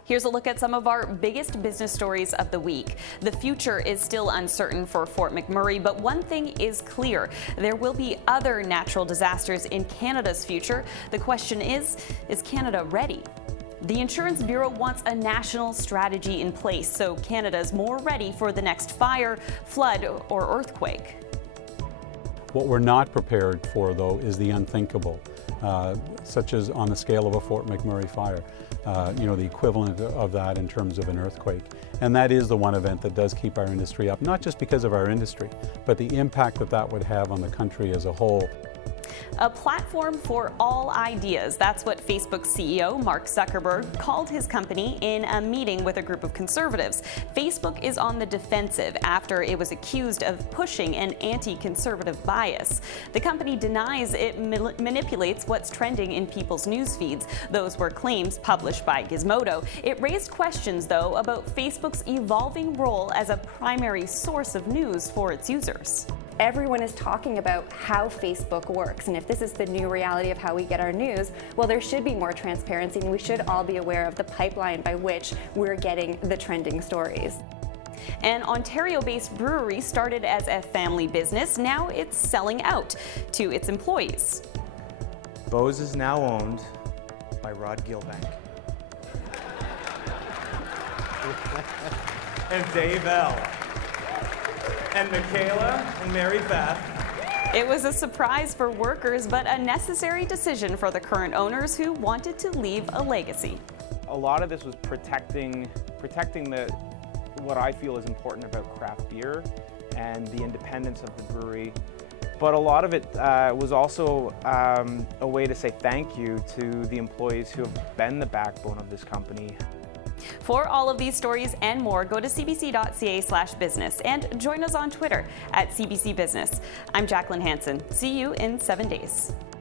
Here's a look at some of our biggest business stories of the week. The future is still uncertain for Fort McMurray, but one thing is clear. There will be other natural disasters in Canada's future. The question is Canada ready? The Insurance Bureau wants a national strategy in place so Canada's more ready for the next fire, flood, or earthquake. What we're not prepared for, though, is the unthinkable, such as on the scale of a Fort McMurray fire. The equivalent of that in terms of an earthquake. And that is the one event that does keep our industry up, not just because of our industry, but the impact that that would have on the country as a whole. A platform for all ideas. That's what Facebook CEO Mark Zuckerberg called his company in a meeting with a group of conservatives. Facebook is on the defensive after it was accused of pushing an anti-conservative bias. The company denies it manipulates what's trending in people's news feeds. Those were claims published by Gizmodo. It raised questions, though, about Facebook's evolving role as a primary source of news for its users. Everyone is talking about how Facebook works, and if this is the new reality of how we get our news, well, there should be more transparency, and we should all be aware of the pipeline by which we're getting the trending stories. An Ontario-based brewery started as a family business. Now it's selling out to its employees. Bose is now owned by Rod Gilbank. And Dave L. And Michaela and Mary Beth. It was a surprise for workers, but a necessary decision for the current owners who wanted to leave a legacy. A lot of this was protecting what I feel is important about craft beer and the independence of the brewery. But a lot of it was also a way to say thank you to the employees who have been the backbone of this company. For all of these stories and more, go to cbc.ca/business and join us on Twitter @CBC Business. I'm Jacqueline Hansen. See you in 7 days.